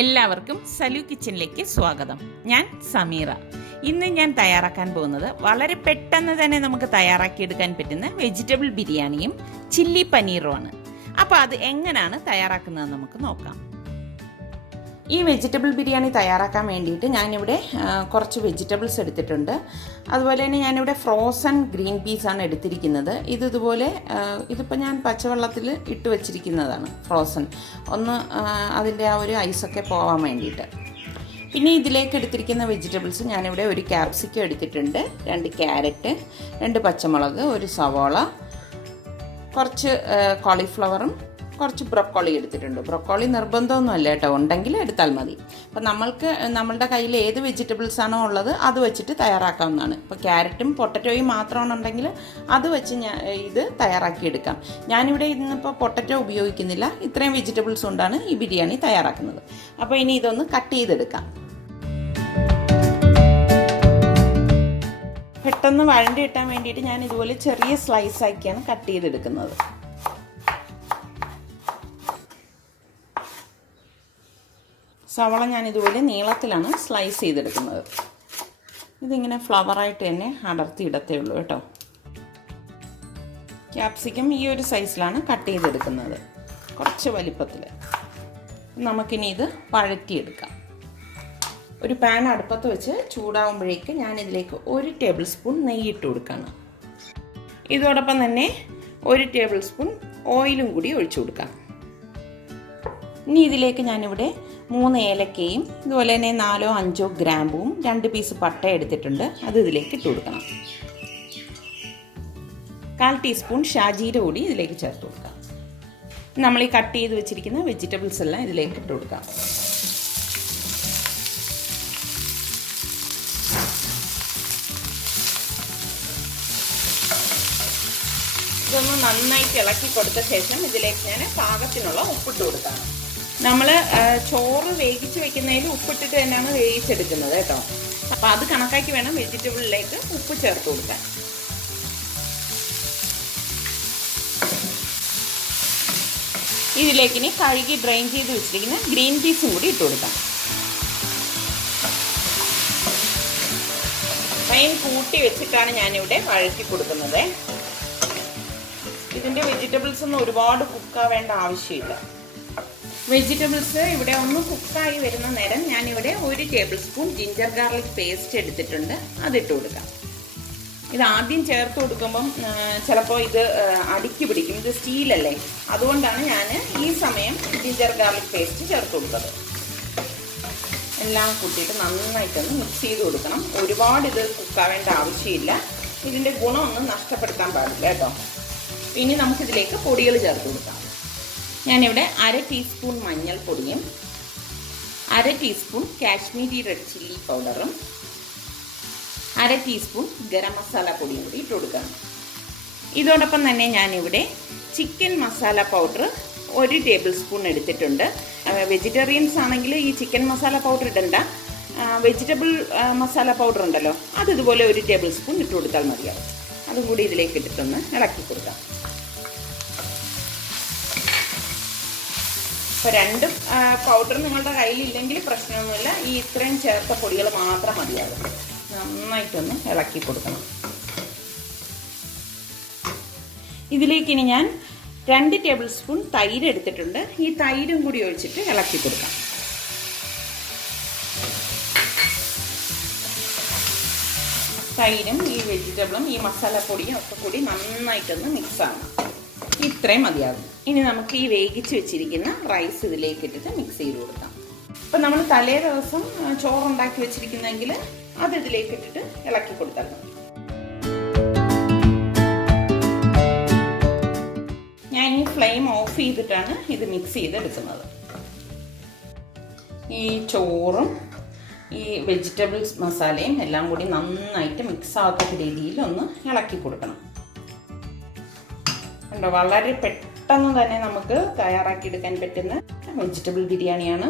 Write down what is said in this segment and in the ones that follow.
എല്ലാവർക്കും സലു കിച്ചണിലേക്ക് സ്വാഗതം. ഞാൻ സമീറ. ഇന്ന് ഞാൻ തയ്യാറാക്കാൻ പോകുന്നത് വളരെ പെട്ടെന്ന് തന്നെ നമുക്ക് തയ്യാറാക്കിയെടുക്കാൻ പറ്റുന്ന വെജിറ്റബിൾ ബിരിയാണിയും ചില്ലി പനീറുമാണ്. അപ്പോൾ അത് എങ്ങനെയാണ് തയ്യാറാക്കുന്നതെന്ന് നമുക്ക് നോക്കാം. ഈ വെജിറ്റബിൾ ബിരിയാണി തയ്യാറാക്കാൻ വേണ്ടിയിട്ട് ഞാനിവിടെ കുറച്ച് വെജിറ്റബിൾസ് എടുത്തിട്ടുണ്ട്. അതുപോലെ തന്നെ ഞാനിവിടെ ഫ്രോസൺ ഗ്രീൻ പീസാണ് എടുത്തിരിക്കുന്നത്. ഇതിപ്പോൾ ഞാൻ പച്ചവെള്ളത്തിൽ ഇട്ട് വെച്ചിരിക്കുന്നതാണ് ഫ്രോസൺ. അതിൻ്റെ ആ ഒരു ഐസൊക്കെ പോകാൻ വേണ്ടിയിട്ട്. പിന്നെ ഇതിലേക്ക് എടുത്തിരിക്കുന്ന വെജിറ്റബിൾസ് ഞാനിവിടെ ഒരു ക്യാപ്സിക്കം എടുത്തിട്ടുണ്ട്, 2 ക്യാരറ്റ്, 2 പച്ചമുളക്, ഒരു സവാള, കുറച്ച് കോളിഫ്ലവറും കുറച്ച് ബ്രൊക്കോളി എടുത്തിട്ടുണ്ട്. ബ്രൊക്കോളി നിർബന്ധമൊന്നുമല്ല കേട്ടോ, ഉണ്ടെങ്കിൽ എടുത്താൽ മതി. അപ്പം നമ്മളുടെ കയ്യിൽ ഏത് വെജിറ്റബിൾസ് ആണോ ഉള്ളത് അത് വെച്ചിട്ട് തയ്യാറാക്കാവുന്നതാണ്. ഇപ്പോൾ ക്യാരറ്റും പൊട്ടറ്റോയും മാത്രമാണുണ്ടെങ്കിൽ അത് വെച്ച് ഇത് തയ്യാറാക്കിയെടുക്കാം. ഞാനിവിടെ ഇന്നിപ്പോൾ പൊട്ടറ്റോ ഉപയോഗിക്കുന്നില്ല. ഇത്രയും വെജിറ്റബിൾസ് കൊണ്ടാണ് ഈ ബിരിയാണി തയ്യാറാക്കുന്നത്. അപ്പോൾ ഇനി ഇതൊന്ന് കട്ട് ചെയ്തെടുക്കാം. പെട്ടെന്ന് വഴണ്ടി കിട്ടാൻ വേണ്ടിയിട്ട് ഞാൻ ഇതുപോലെ ചെറിയ സ്ലൈസാക്കിയാണ് കട്ട് ചെയ്തെടുക്കുന്നത്. സവാള ഞാൻ ഇതുപോലെ നീളത്തിലാണ് സ്ലൈസ് ചെയ്തെടുക്കുന്നത്. ഇതിങ്ങനെ ഫ്ലവറായിട്ട് തന്നെ അടർത്തിയിടത്തേ ഉള്ളൂ കേട്ടോ. ക്യാപ്സിക്കം ഈ ഒരു സൈസിലാണ് കട്ട് ചെയ്തെടുക്കുന്നത്, കുറച്ച് വലിപ്പത്തിൽ. നമുക്കിനി ഇത് വഴറ്റിയെടുക്കാം. ഒരു പാൻ അടുപ്പത്ത് വെച്ച് ചൂടാകുമ്പോഴേക്ക് ഞാനിതിലേക്ക് 1 ടേബിൾ സ്പൂൺ നെയ്യ് ഇട്ട് കൊടുക്കുകയാണ്. ഇതോടൊപ്പം തന്നെ 1 ടേബിൾ സ്പൂൺ ഓയിലും കൂടി ഒഴിച്ചു കൊടുക്കാം. ഇനി ഇതിലേക്ക് ഞാനിവിടെ 3 ഏലക്കയും ഇതുപോലെ തന്നെ 4-5 ഗ്രാമ്പും 2 പീസ് പട്ട എടുത്തിട്ടുണ്ട്. അത് ഇതിലേക്ക് ഇട്ട് കൊടുക്കണം. 1/4 ടീസ്പൂൺ ഷാ ജീര കൂടി ഇതിലേക്ക് ചേർത്ത് കൊടുക്കാം. നമ്മൾ ഈ കട്ട് ചെയ്ത് വെച്ചിരിക്കുന്ന വെജിറ്റബിൾസ് എല്ലാം ഇതിലേക്ക് ഇട്ട് കൊടുക്കാം. ഇതൊന്ന് നന്നായിട്ട് ഇളക്കി കൊടുത്ത ശേഷം ഇതിലേക്ക് ഞാൻ പാകത്തിനുള്ള ഉപ്പിട്ട് കൊടുക്കാം. നമ്മൾ ചോറ് വേവിച്ച് വെക്കുന്നതിൽ ഉപ്പിട്ടിട്ട് തന്നെയാണ് വേവിച്ചെടുക്കുന്നത് കേട്ടോ. അപ്പോൾ അത് കണക്കാക്കി വേണം വെജിറ്റബിളിലേക്ക് ഉപ്പ് ചേർത്ത് കൊടുക്കാൻ. ഇതിലേക്ക് ഇനി കഴുകി ഡ്രെയിൻ ചെയ്ത് വെച്ചിരിക്കുന്ന ഗ്രീൻ പീസും കൂടി ഇട്ട് കൊടുക്കാം. ഫ്ലെയിം കൂട്ടി വെച്ചിട്ടാണ് ഞാനിവിടെ വഴറ്റി കൊടുക്കുന്നത്. ഇതിൻ്റെ വെജിറ്റബിൾസ് ഒന്നും ഒരുപാട് കുക്കാവേണ്ട ആവശ്യമില്ല. വെജിറ്റബിൾസ് ഇവിടെ ഒന്ന് കുക്കായി വരുന്ന നേരം ഞാനിവിടെ 1 table spoon ginger garlic paste എടുത്തിട്ടുണ്ട്. അതിട്ട് കൊടുക്കാം. ഇത് ആദ്യം ചേർത്ത് കൊടുക്കുമ്പം ചിലപ്പോൾ ഇത് അടുക്കി പിടിക്കും. ഇത് സ്റ്റീലല്ലേ, അതുകൊണ്ടാണ് ഞാൻ ഈ സമയം ജിഞ്ചർ ഗാർലിക് പേസ്റ്റ് ചേർത്ത് കൊടുത്തത്. എല്ലാം കൂട്ടിയിട്ട് നന്നായിട്ടൊന്ന് മിക്സ് ചെയ്ത് കൊടുക്കണം. ഒരുപാട് ഇത് കുക്കാവേണ്ട ആവശ്യമില്ല. ഇതിൻ്റെ ഗുണമൊന്നും നഷ്ടപ്പെടുത്താൻ പാടില്ല കേട്ടോ. ഇനി നമുക്കിതിലേക്ക് പൊടികൾ ചേർത്ത് കൊടുക്കാം. ഞാനിവിടെ 1/2 ടീസ്പൂൺ മഞ്ഞൾപ്പൊടിയും 1/2 ടീസ്പൂൺ കാശ്മീരി റെഡ് ചില്ലി പൗഡറും 1/2 ടീസ്പൂൺ ഗരം മസാല പൊടിയും കൂടി ഇട്ട് കൊടുക്കാം. ഇതോടൊപ്പം തന്നെ ഞാനിവിടെ chicken masala powder 1 table spoon എടുത്തിട്ടുണ്ട്. വെജിറ്റേറിയൻസ് ആണെങ്കിൽ ഈ ചിക്കൻ മസാല പൗഡർ ഇടണ്ട. വെജിറ്റബിൾ മസാല പൗഡർ ഉണ്ടല്ലോ, അത് ഇതുപോലെ 1 ടേബിൾ സ്പൂൺ ഇട്ട് കൊടുത്താൽ മതിയാവും. അതും കൂടി ഇതിലേക്ക് ഇട്ടിട്ടൊന്ന് ഇളക്കി കൊടുക്കാം. ഇപ്പോൾ 2 പൗഡർ നിങ്ങളുടെ കയ്യിലില്ലെങ്കിൽ പ്രശ്നമൊന്നുമില്ല. ഈ ഇത്രയും ചേർത്ത പൊടികൾ മാത്രം മതിയാകും. നന്നായിട്ടൊന്ന് ഇളക്കി കൊടുക്കണം. ഇതിലേക്ക് ഇനി ഞാൻ 2 ടേബിൾ സ്പൂൺ തൈര് എടുത്തിട്ടുണ്ട്. ഈ തൈരും കൂടി ഒഴിച്ചിട്ട് ഇളക്കി കൊടുക്കാം. തൈരും ഈ വെജിറ്റബിളും ഈ മസാലപ്പൊടിയും ഒക്കെ കൂടി നന്നായിട്ടൊന്ന് മിക്സാണ്. ഇത്രയും മതിയാകും. ഇനി നമുക്ക് ഈ വേവിച്ച് വെച്ചിരിക്കുന്ന റൈസ് ഇതിലേക്ക് ഇട്ടിട്ട് മിക്സ് ചെയ്ത് കൊടുക്കാം. ഇപ്പം നമ്മൾ തലേ ദിവസം ചോറുണ്ടാക്കി വെച്ചിരിക്കുന്നെങ്കിൽ അത് ഇതിലേക്ക് ഇട്ടിട്ട് ഇളക്കി കൊടുത്താൽ മതി. ഞാൻ ഈ ഫ്ലെയിം ഓഫ് ചെയ്തിട്ടാണ് ഇത് മിക്സ് ചെയ്തെടുക്കുന്നത്. ഈ ചോറും ഈ വെജിറ്റബിൾസ് മസാലയും എല്ലാം കൂടി നന്നായിട്ട് മിക്സ് ആകാത്ത രീതിയിൽ ഒന്ന് ഇളക്കി കൊടുക്കണം. കണ്ടോ, വളരെ പെട്ടെന്ന് തന്നെ നമുക്ക് തയ്യാറാക്കിയെടുക്കാൻ പറ്റുന്ന വെജിറ്റബിൾ ബിരിയാണിയാണ്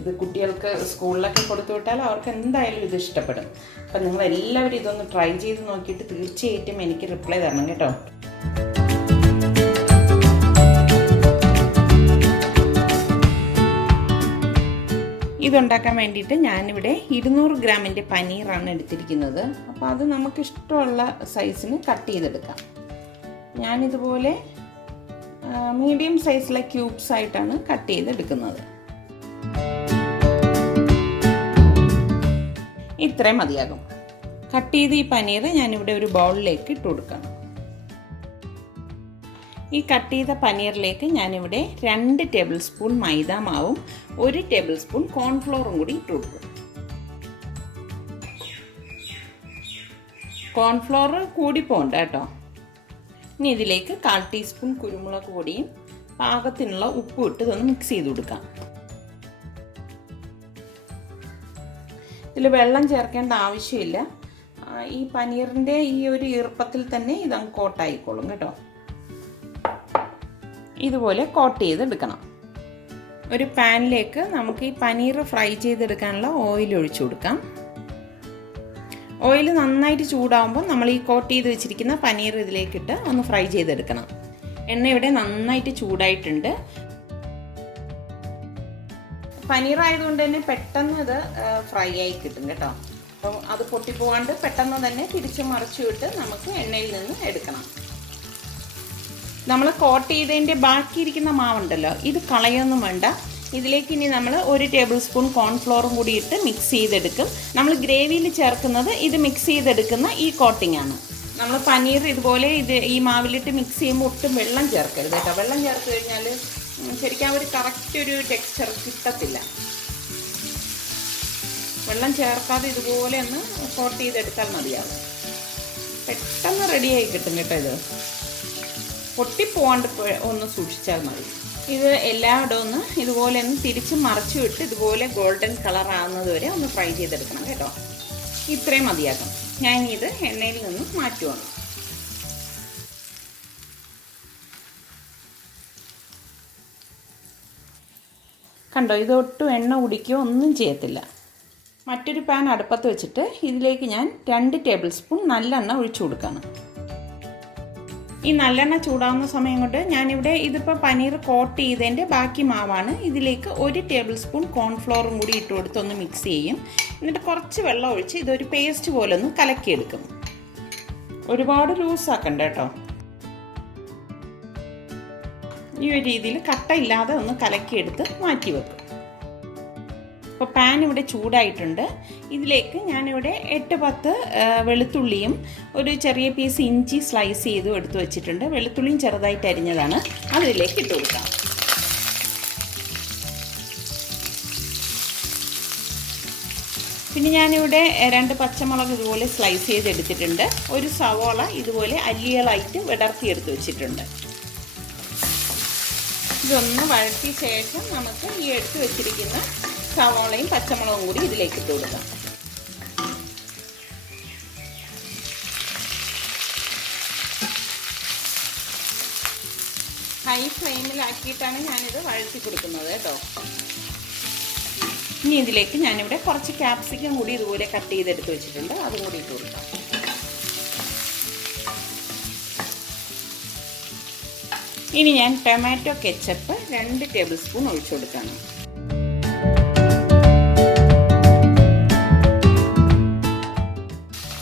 ഇത്. കുട്ടികൾക്ക് സ്കൂളിലൊക്കെ കൊടുത്തു വിട്ടാൽ അവർക്ക് എന്തായാലും ഇത് ഇഷ്ടപ്പെടും. അപ്പം നിങ്ങളെല്ലാവരും ഇതൊന്ന് ട്രൈ ചെയ്ത് നോക്കിയിട്ട് തീർച്ചയായിട്ടും എനിക്ക് റിപ്ലൈ തരണം കേട്ടോ. ഇതുണ്ടാക്കാൻ വേണ്ടിയിട്ട് ഞാനിവിടെ 200 ഗ്രാമിൻ്റെ പനീറാണ് എടുത്തിരിക്കുന്നത്. അപ്പോൾ അത് നമുക്കിഷ്ടമുള്ള സൈസിന് കട്ട് ചെയ്തെടുക്കാം. ഞാനിതുപോലെ മീഡിയം സൈസിലെ ക്യൂബ്സ് ആയിട്ടാണ് കട്ട് ചെയ്തെടുക്കുന്നത്. ഇത്രയും മതിയാകും. കട്ട് ചെയ്ത് ഈ പനീർ ഞാനിവിടെ ഒരു ബൗളിലേക്ക് ഇട്ട് കൊടുക്കണം. ഈ കട്ട് ചെയ്ത പനീറിലേക്ക് ഞാനിവിടെ 2 ടേബിൾ സ്പൂൺ മൈദ മാവും 1 ടേബിൾ സ്പൂൺ കോൺഫ്ലോറും കൂടി ഇട്ട് കൊടുക്കും. കോൺഫ്ലോർ കൂടി പോകണ്ട കേട്ടോ. ഇനി ഇതിലേക്ക് 1/4 ടീസ്പൂൺ കുരുമുളക് പൊടിയും പാകത്തിനുള്ള ഉപ്പും ഇട്ട് ഇതൊന്ന് മിക്സ് ചെയ്ത് കൊടുക്കാം. ഇതിൽ വെള്ളം ചേർക്കേണ്ട ആവശ്യമില്ല. ഈ പനീറിൻ്റെ ഈ ഒരു ഈർപ്പത്തിൽ തന്നെ ഇതങ്ങ് കോട്ടായിക്കോളും കേട്ടോ. ഇതുപോലെ കോട്ട് ചെയ്തെടുക്കണം. ഒരു പാനിലേക്ക് നമുക്ക് ഈ പനീർ ഫ്രൈ ചെയ്തെടുക്കാനുള്ള ഓയിൽ ഒഴിച്ചു കൊടുക്കാം. ഓയിൽ നന്നായിട്ട് ചൂടാകുമ്പോൾ നമ്മൾ ഈ കോട്ട് ചെയ്ത് വെച്ചിരിക്കുന്ന പനീർ ഇതിലേക്കിട്ട് ഒന്ന് ഫ്രൈ ചെയ്തെടുക്കണം. എണ്ണ ഇവിടെ നന്നായിട്ട് ചൂടായിട്ടുണ്ട്. പനീർ ആയതുകൊണ്ട് തന്നെ പെട്ടെന്ന് ഇത് ഫ്രൈ ആയി കിട്ടും കേട്ടോ. അപ്പം അത് പൊട്ടിപ്പോവാണ്ട് പെട്ടെന്ന് തന്നെ തിരിച്ചു മറിച്ചു വിട്ട് നമുക്ക് എണ്ണയിൽ നിന്ന് എടുക്കണം. നമ്മൾ കോട്ട് ചെയ്തതിൻ്റെ ബാക്കിയിരിക്കുന്ന മാവുണ്ടല്ലോ, ഇത് കളയൊന്നും വേണ്ട. ഇതിലേക്ക് ഇനി നമ്മൾ 1 ടേബിൾ സ്പൂൺ കോൺഫ്ലോറും കൂടി ഇട്ട് മിക്സ് ചെയ്തെടുക്കും. നമ്മൾ ഗ്രേവിയിൽ ചേർക്കുന്നത് ഇത് മിക്സ് ചെയ്തെടുക്കുന്ന ഈ കോട്ടിംഗ് ആണ്. നമ്മൾ പനീർ ഇതുപോലെ ഈ മാവിലിട്ട് മിക്സ് ചെയ്യുമ്പോൾ ഒട്ടും വെള്ളം ചേർക്കരുത് കേട്ടോ. വെള്ളം ചേർത്ത് കഴിഞ്ഞാൽ ശരിക്കും ഒരു കറക്റ്റ് ഒരു ടെക്സ്ചർ കിട്ടത്തില്ല. വെള്ളം ചേർക്കാതെ ഇതുപോലെ ഒന്ന് കോട്ട് ചെയ്തെടുത്താൽ മതിയാവും. പെട്ടെന്ന് റെഡിയായി കിട്ടും കേട്ടോ. ഇത് പൊട്ടിപ്പോവാണ്ട് ഒന്ന് സൂക്ഷിച്ചാൽ മതി. ഇത് എല്ലായിടവും ഒന്ന് ഇതുപോലെ ഒന്ന് തിരിച്ച് മറിച്ചു വിട്ട് ഇതുപോലെ ഗോൾഡൻ കളർ ആകുന്നത് വരെ ഒന്ന് ഫ്രൈ ചെയ്തെടുക്കണം കേട്ടോ. ഇത്രയും മതിയാകും. ഞാനിത് എണ്ണയിൽ നിന്നും മാറ്റുവാണ്. കണ്ടോ, ഇതൊട്ടും എണ്ണ കുടിക്കുകയോ ഒന്നും ചെയ്യത്തില്ല. മറ്റൊരു പാൻ അടുപ്പത്ത് വെച്ചിട്ട് ഇതിലേക്ക് ഞാൻ 2 ടേബിൾ സ്പൂൺ നല്ലെണ്ണ ഒഴിച്ചു കൊടുക്കുകയാണ്. ഈ നല്ലെണ്ണ ചൂടാവുന്ന സമയം കൊണ്ട് ഞാനിവിടെ ഇതിപ്പോൾ പനീർ കോട്ട് ചെയ്തതിൻ്റെ ബാക്കി മാവാണ്. ഇതിലേക്ക് 1 ടേബിൾ സ്പൂൺ കോൺഫ്ലോറും കൂടി ഇട്ട് കൊടുത്ത് ഒന്ന് മിക്സ് ചെയ്യും. എന്നിട്ട് കുറച്ച് വെള്ളം ഒഴിച്ച് ഇതൊരു പേസ്റ്റ് പോലെ ഒന്ന് കലക്കിയെടുക്കും. ഒരുപാട് ലൂസാക്കണ്ട കേട്ടോ. ഈ ഒരു രീതിയിൽ കട്ടയില്ലാതെ ഒന്ന് കലക്കിയെടുത്ത് മാറ്റി വെക്കും. അപ്പോൾ പാൻ ഇവിടെ ചൂടായിട്ടുണ്ട്. ഇതിലേക്ക് ഞാനിവിടെ 8-10 വെളുത്തുള്ളിയും ഒരു ചെറിയ പീസ് ഇഞ്ചി സ്ലൈസ് ചെയ്തും എടുത്ത് വെച്ചിട്ടുണ്ട്. വെളുത്തുള്ളിയും ചെറുതായിട്ട് അരിഞ്ഞതാണ്. അതിലേക്ക് ഇട്ട് കൊടുക്കാം. പിന്നെ ഞാനിവിടെ 2 പച്ചമുളക് ഇതുപോലെ സ്ലൈസ് ചെയ്തെടുത്തിട്ടുണ്ട്. ഒരു സവോള ഇതുപോലെ അല്ലികളായിട്ട് വിടർത്തിയെടുത്ത് വെച്ചിട്ടുണ്ട്. ഇതൊന്ന് വഴറ്റിയ ശേഷം നമുക്ക് ഈ എടുത്ത് വെച്ചിരിക്കുന്ന സവോളയും പച്ചമുളകും കൂടി ഇതിലേക്ക് ഇട്ട് കൊടുക്കാം. ഹൈ ഫ്ലെയിമിലാക്കിയിട്ടാണ് ഞാനിത് വഴറ്റി കൊടുക്കുന്നത് കേട്ടോ. ഇനി ഇതിലേക്ക് ഞാനിവിടെ കുറച്ച് ക്യാപ്സിക്കം കൂടി ഇതുപോലെ കട്ട് ചെയ്തെടുത്ത് വെച്ചിട്ടുണ്ട്. അതും കൂടി ഇട്ട് കൊടുക്കാം. ഇനി ഞാൻ ടൊമാറ്റോ കെച്ചപ്പ് 2 ടേബിൾ സ്പൂൺ ഒഴിച്ചു കൊടുക്കണം.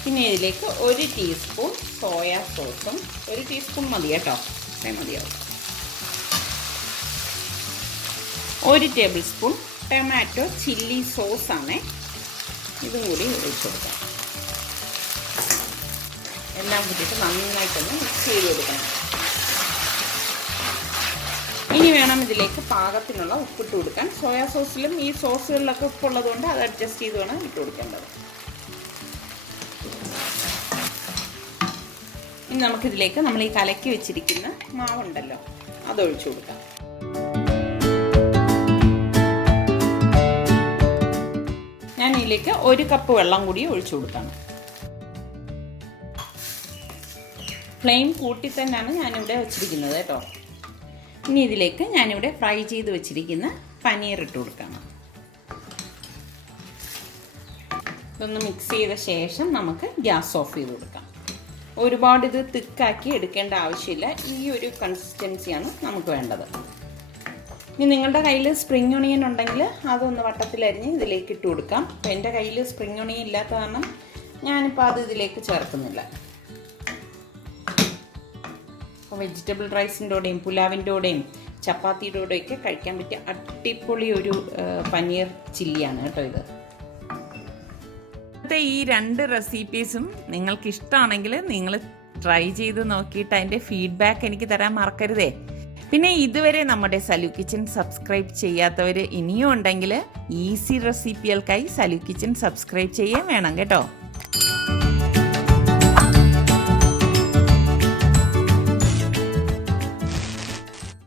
പിന്നെ ഇതിലേക്ക് 1 ടീസ്പൂൺ സോയ സോസും 1 ടീസ്പൂൺ മതി കേട്ടോ. അത്രയും മതിയാവും. 1 ടേബിൾ സ്പൂൺ ടൊമാറ്റോ ചില്ലി സോസാണ്. ഇതും കൂടി ഒഴിച്ചു കൊടുക്കാം. എല്ലാം കൂട്ടിയിട്ട് നന്നായിട്ടൊന്ന് മിക്സ് ചെയ്ത് കൊടുക്കണം. ഇനി വേണം ഇതിലേക്ക് പാകത്തിനുള്ള ഉപ്പിട്ട് കൊടുക്കാൻ. സോയാ സോസിലും ഈ സോസുകളിലൊക്കെ ഉപ്പുള്ളതുകൊണ്ട് അത് അഡ്ജസ്റ്റ് ചെയ്ത് വേണം ഇട്ട് കൊടുക്കേണ്ടത്. ഇനി നമുക്കിതിലേക്ക് നമ്മൾ ഈ കലക്കി വെച്ചിരിക്കുന്ന മാവുണ്ടല്ലോ അതൊഴിച്ചു കൊടുക്കാം. ഞാൻ ഇതിലേക്ക് 1 കപ്പ് വെള്ളം കൂടി ഒഴിച്ചു കൊടുക്കണം. ഫ്ലെയിം കൂട്ടി തന്നെയാണ് ഞാനിവിടെ വെച്ചിരിക്കുന്നത് കേട്ടോ. ഇനി ഇതിലേക്ക് ഞാനിവിടെ ഫ്രൈ ചെയ്ത് വെച്ചിരിക്കുന്ന പനീർ ഇട്ട് കൊടുക്കണം. ഇതൊന്ന് മിക്സ് ചെയ്ത ശേഷം നമുക്ക് ഗ്യാസ് ഓഫ് ചെയ്ത് കൊടുക്കാം. ഒരുപാട് ഇത് തിക്കാക്കി എടുക്കേണ്ട ആവശ്യമില്ല. ഈ ഒരു കൺസിസ്റ്റൻസിയാണ് നമുക്ക് വേണ്ടത്. ഇനി നിങ്ങളുടെ കയ്യിൽ സ്പ്രിംഗ് ഒണിയൻ ഉണ്ടെങ്കിൽ അതൊന്ന് വട്ടത്തിലരിഞ്ഞ് ഇതിലേക്ക് ഇട്ട് കൊടുക്കാം. അപ്പോൾ എൻ്റെ കയ്യിൽ സ്പ്രിംഗ് ഒണിയൻ ഇല്ലാത്ത കാരണം ഞാനിപ്പോൾ അത് ഇതിലേക്ക് ചേർക്കുന്നില്ല. അപ്പോൾ വെജിറ്റബിൾ റൈസിൻ്റെ കൂടെയും പുലാവിൻ്റെ കൂടെയും ചപ്പാത്തിയുടെ കൂടെയൊക്കെ കഴിക്കാൻ പറ്റിയ അടിപൊളി ഒരു പനീർ ചില്ലിയാണ് കേട്ടോ ഇത്. ഇന്നത്തെ ഈ 2 റെസിപ്പീസും നിങ്ങൾക്ക് ഇഷ്ടമാണെങ്കിൽ നിങ്ങൾ ട്രൈ ചെയ്ത് നോക്കിയിട്ട് അതിൻ്റെ ഫീഡ്ബാക്ക് എനിക്ക് തരാൻ മറക്കരുതേ. പിന്നെ ഇതുവരെ നമ്മുടെ സലു കിച്ചൻ സബ്സ്ക്രൈബ് ചെയ്യാത്തവർ ഇനിയും ഉണ്ടെങ്കിൽ ഈസി റെസിപ്പികൾക്കായി സലു കിച്ചൻ സബ്സ്ക്രൈബ് ചെയ്യാൻ വേണം കേട്ടോ.